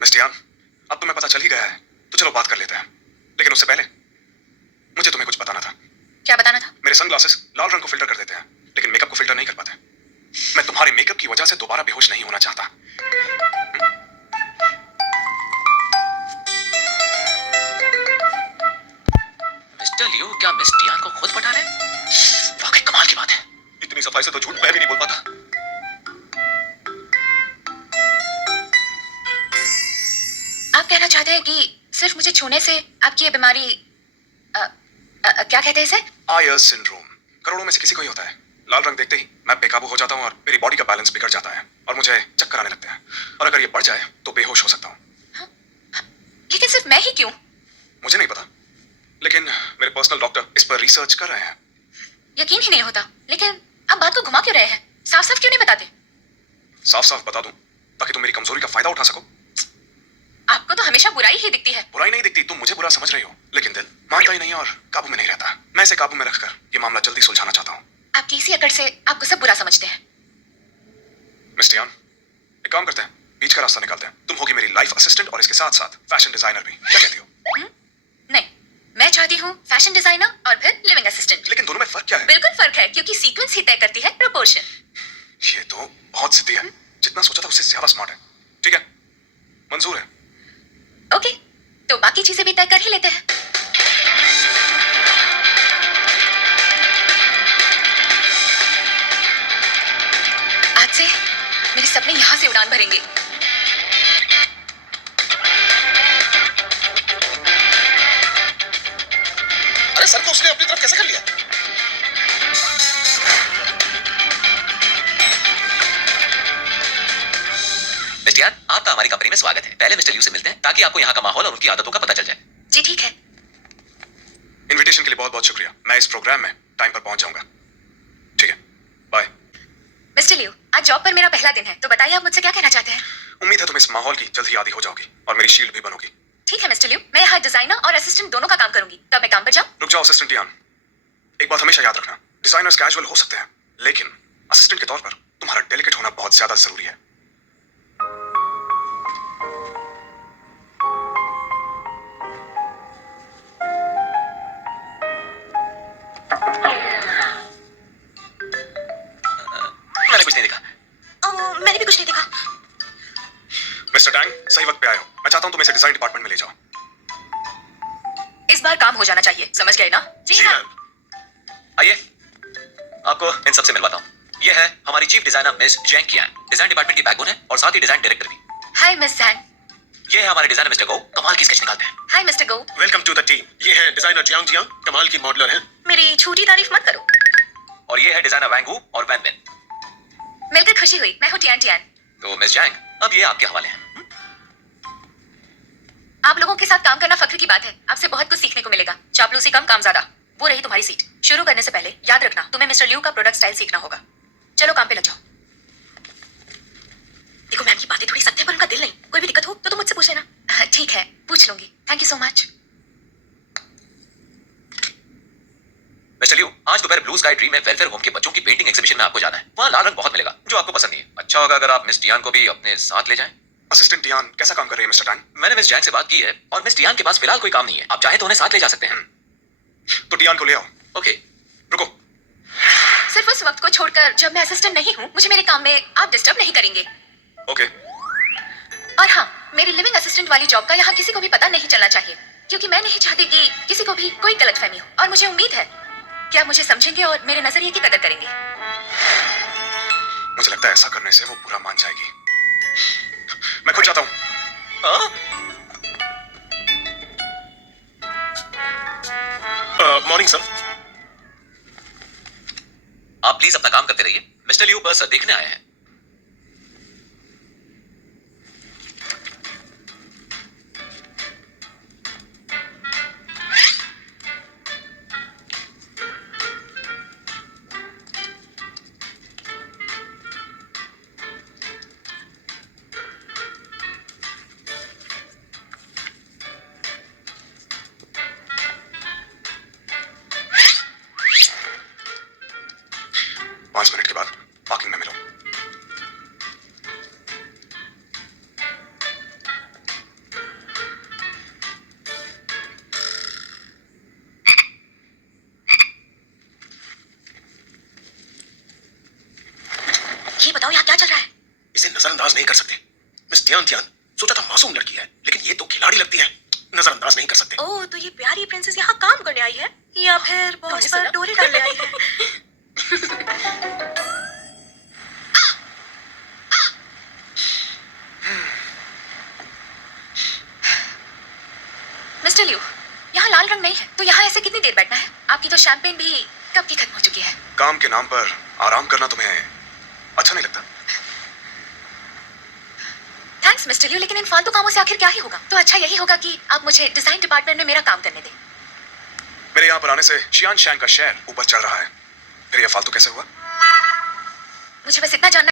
Mister यान, अब तुम्हें पता चल ही गया है तो चलो बात कर लेते हैं। लेकिन उससे पहले मुझे तुम्हें कुछ बताना था। क्या बताना था? मेरे सनग्लासेस लाल रंग को फिल्टर कर देते हैं लेकिन मेकअप को फिल्टर नहीं कर पाते। मैं तुम्हारे मेकअप की वजह से दोबारा बेहोश नहीं होना चाहता। मिस्टर लियो क्या मिस डियान को खुद पटा रहे हैं? वाकई कमाल की बात है। इतनी सफाई से तो झूठ मैं भी नहीं बोल पाता। आप कहना चाहते हैं कि सिर्फ मुझे छूने से आपकी ये बीमारी क्या कहते हैं इसे? आयर्स सिंड्रोम करोड़ों में से किसी को ही होता है। लाल रंग देखते ही मैं बेकाबू हो जाता हूँ और मेरी बॉडी का बैलेंस बिगड़ जाता है और मुझे चक्कर आने लगते हैं और अगर ये बढ़ जाए तो बेहोश हो सकता हूँ। लेकिन सिर्फ मैं ही क्यों? मुझे नहीं पता लेकिन मेरे पर्सनल डॉक्टर इस पर रिसर्च कर रहे हैं। यकीन ही नहीं होता। लेकिन आप बात को घुमा क्यों रहे हैं? साफ साफ क्यों नहीं बताते? साफ साफ बता दूं ताकि तुम मेरी कमजोरी का फायदा उठा सको। आपको तो हमेशा बुराई ही दिखती है। बुराई नहीं दिखती, तुम मुझे बुरा समझ रही हो लेकिन दिल मानता ही नहीं और काबू में नहीं रहता। मैं इसे काबू में रखकर ये मामला जल्दी सुलझाना चाहता हूँ। आपकी इसी अकड़ से आपको सब बुरा समझते हैं। मिस्टर यान, एक काम करते हैं, बीच का रास्ता निकालते हैं। तुम होगी मेरी लाइफ असिस्टेंट और इसके साथ साथ फैशन डिजाइनर भी। क्या कहती हो? नहीं, मैं चाहती हूँ फैशन डिजाइनर और फिर लिविंग असिस्टेंट। लेकिन दोनों में फर्क क्या है? बिल्कुल फर्क है क्योंकि सीक्वेंस ही तय करती है प्रोपोर्शन। ये तो बहुत जिद्दी है। जितना सोचा था उससे ज्यादा स्मार्ट है। ठीक है, मंजूर है। ओके, तो बाकी चीजें भी तय कर ही लेते हैं। आज से मेरे सपने यहाँ से उड़ान भरेंगे। अरे सर को उसने अपनी तरफ कैसे कर लिया? मिस्टर यान, आपका हमारी कंपनी में स्वागत है। पहले मिस्टर लियो से मिलते हैं ताकि आपको यहाँ का माहौल और उनकी आदतों का पता चल जाए। जी ठीक है। इनविटेशन के लिए बहुत बहुत शुक्रिया। मैं इस प्रोग्राम में टाइम पर पहुंच जाऊंगा। ठीक है, बाय। मिस्टर लियो, आज जॉब पर मेरा पहला दिन है, तो बताइए आप मुझसे क्या कहना चाहते हैं? उम्मीद है तुम इस माहौल की जल्द ही आदी हो जाओगी और मेरी शील्ड भी बनोगी। ठीक है मिस्टर लियो, मैं यहाँ डिजाइनर और असिस्टेंट दोनों का काम करूंगी। तब मैं काम पर जाऊँ? रुक जाओ असिस्टेंट यान, एक बात हमेशा याद रखना, डिजाइनर्स कैजुअल हो सकते हैं लेकिन असिस्टेंट के तौर पर तुम्हारा डेलिकेट होना बहुत ज्यादा जरूरी है। मैंने कुछ नहीं देखा। मैंने भी कुछ नहीं देखा। मिस्टर टैंग, सही वक्त पे आए हो। मैं चाहता हूं तुम इसे डिजाइन डिपार्टमेंट में ले जाओ। इस बार काम हो जाना चाहिए, समझ गए ना? जी हाँ। आइए, आपको इन सबसे मिलवाता हूँ। ये है हमारी चीफ डिजाइनर मिस जेंग कियान, डिजाइन डिपार्टमेंट की बैकबोन है और साथ ही डिजाइन डायरेक्टर भी। Hi miss जैंग। ये है हमारे डिजाइनर मिस्टर गो, कमाल की स्केच निकालते हैं। Hi mister go. Welcome to the team. ये है डिजाइनर जियांग जियांग, कमाल की मॉडलर हैं। मेरी झूठी तारीफ मत करो। और ये है डिजाइनर वैंग वू और वैन बिन। मिलकर खुशी हुई। मैं हूँ टियान टियान। तो मिस जैंग, अब ये आपके हवाले हैं। आप लोगों के साथ काम करना फख्र की बात है। आपसे बहुत कुछ सीखने को मिलेगा। चापलूसी कम, काम ज्यादा। वो रही तुम्हारी सीट। शुरू करने से पहले याद रखना, तुम्हें मिस्टर लियू का प्रोडक्ट स्टाइल सीखना होगा। चलो काम पे लग जाओ। देखो मैम की बातें थोड़ी सख्त है पर उनका दिल नहीं। कोई भी दिक्कत हो तो तुम मुझसे पूछ लेना। ठीक है, पूछ लूंगी। Thank you so much. Mister Liu, आज दोपहर ब्लू स्काई ड्रीम में वेलफेयर होम के बच्चों की पेंटिंग एग्जीबिशन में आपको जाना है। वहाँ लाल रंग बहुत मिलेगा जो आपको पसंद नहीं है। अच्छा होगा अगर आप मिस टियान को भी अपने साथ ले जाएं। असिस्टेंट टियान कैसा काम कर रही है मिस्टर टैंग? मैंने मिस जैंग से बात की है और मिस टियान के पास फिलहाल कोई काम नहीं है। आप चाहे तो उन्हें साथ ले जा सकते हैं। तो टियान को ले आओ। ओके। रुको, सिर्फ उस वक्त को छोड़कर जब मैं असिस्टेंट नहीं हूँ, मुझे मेरे काम में आप डिस्टर्ब नहीं करेंगे। ओके। और हाँ, मेरी लिविंग असिस्टेंट वाली जॉब का यहाँ किसी को भी पता नहीं चलना चाहिए क्योंकि मैं नहीं चाहती कि किसी को भी कोई गलतफहमी हो। और मुझे उम्मीद है कि आप मुझे समझेंगे और मेरे नजरिए की कदर करेंगे। मुझे लगता है ऐसा करने से वो पूरा मान जाएगी। मैं खुद जाता हूँ। Morning sir. आप प्लीज अपना काम करते रहिए। मिस्टर लियू बस देखने आए हैं। पांच मिनट के बाद पार्किंग में मिलो। क्या चल रहा है? इसे नजरअंदाज नहीं कर सकते। मिस टियान टियान, सोचा था मासूम लड़की है, लेकिन ये तो खिलाड़ी लगती है। नजरअंदाज नहीं कर सकते। ओह, तो ये प्यारी प्रिंसेस यहाँ काम करने आई है या फिर बॉस तुमने पर सुना? डोरे डालने आई है? मिस्टर लियो, यहाँ लाल रंग नहीं है, तो यहाँ ऐसे कितनी देर बैठना है? आपकी तो शैंपेन भी कब की खत्म हो चुकी है। काम के नाम पर आराम करना तुम्हें अच्छा नहीं लगता? थैंक्स मिस्टर लियो, लेकिन इन फालतू कामों से आखिर क्या ही होगा? तो अच्छा यही होगा कि आप मुझे डिजाइन डिपार्टमेंट में मेरा काम करने दें। मेरे यहाँ पर आने से शियान शैंग का शेयर ऊपर चढ़ रहा है, फिर यह फालतू कैसे हुआ? मुझे बस इतना जानना